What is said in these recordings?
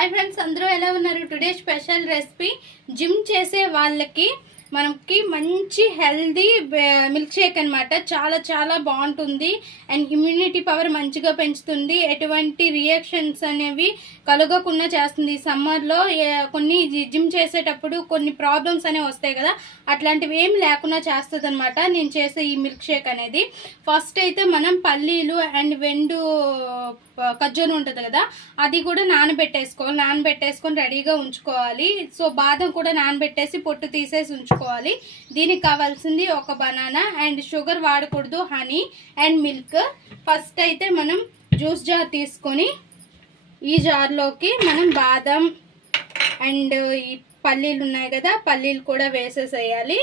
hi friends अंदरू ఎలా ఉన్నారు today special recipe gym చేసే వాళ్ళకి మనకి మంచి హెల్తీ మిల్క్ షేక్ అన్నమాట చాలా చాలా బాగుంటుంది అండ్ ఇమ్యూనిటీ పవర్ మంచిగా పెంచుతుంది ఎటువంటి రియాక్షన్స్ అనేవి కలగకుండా చేస్తుంది సమ్మర్ లో కొన్ని జిమ్ చేసేటప్పుడు కొన్ని ప్రాబ్లమ్స్ అనేవి వస్తాయి కదా అట్లాంటివి ఏం లేకుండా చేస్తదన్నమాట నేను చేసే ఈ మిల్క్ షేక్ అనేది ఫస్ట్ అయితే మనం పల్లీలు అండ్ వెండు ఖర్జూరం ఉంటది కదా అది కూడా నానబెట్టేసుకొని రెడీగా ఉంచుకోవాలి సో బాదం కూడా నానబెట్టేసి పొట్టు తీసేసి ఉంచుకోవాలి దీనికి కావాల్సింది ఒక బనానా అండ్ షుగర్ వాడకూడదు హనీ అండ్ మిల్క్ ఫస్ట్ అయితే మనం జ్యూస్ జార్ తీసుకొని ఈ జార్లోకి మనం బాదం అండ్ ఈ పల్లీలు ఉన్నాయి కదా పల్లీలు కూడా వేసేసేయాలి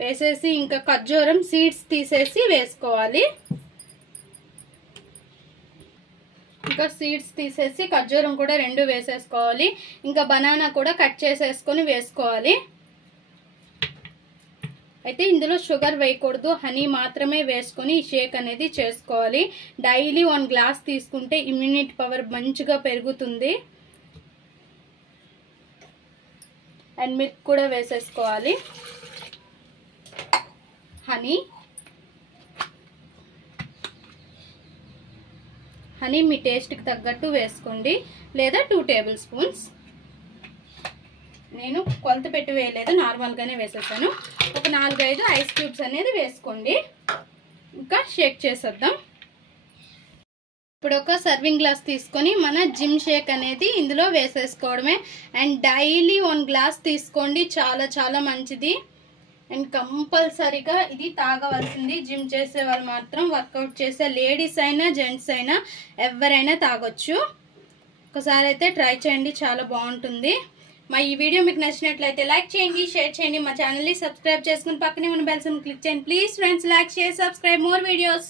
వేసేసి ఇంకా ఖర్జూరం సీడ్స్ తీసేసి వేసుకోవాలి ఇంకా సీడ్స్ తీసేసి ఖర్జూరం కూడా రెండు వేసేసుకోవాలి ఇంకా బనానా కూడా కట్ చేసేసుకొని వేసుకోవాలి అయితే ఇందులో షుగర్ వేయకూడదు హనీ మాత్రమే వేసుకొని ఈ షేక్ అనేది చేసుకోవాలి డైలీ 1 గ్లాస్ తీసుకుంటే ఇమ్యూనిటీ పవర్ మంచిగా పెరుగుతుంది అండ్ మిల్క్ కూడా వేసేసుకోవాలి హనీ మీ టేస్ట్కి తగ్గట్టు వేసుకోండి లేదా 2 టేబుల్ స్పూన్స్ నేను కొలత పెట్టి వేయలేదు నార్మల్గానే వేసేసాను ఒక 4-5 ఐస్ క్యూబ్స్ అనేది వేసుకోండి ఇంకా షేక్ చేసేద్దాం ఇప్పుడు ఒక సర్వింగ్ గ్లాస్ తీసుకొని మన జిమ్ షేక్ అనేది ఇందులో వేసేసుకోవడమే అండ్ డైలీ 1 గ్లాస్ తీసుకోండి చాలా చాలా మంచిది అండ్ కంపల్సరీగా ఇది తాగవలసింది జిమ్ చేసే వాళ్ళు మాత్రం వర్కౌట్ చేసే లేడీస్ అయినా జెంట్స్ అయినా ఎవరైనా తాగొచ్చు ఒకసారి అయితే ట్రై చేయండి చాలా బాగుంటుంది మా ఈ వీడియో మీకు నచ్చినట్లయితే లైక్ చేయండి షేర్ చేయండి మా ఛానల్ని సబ్స్క్రైబ్ చేసుకుని పక్కనే ఉన్న బెల్ సింబల్ క్లిక్ చేయండి please friends like share subscribe more videos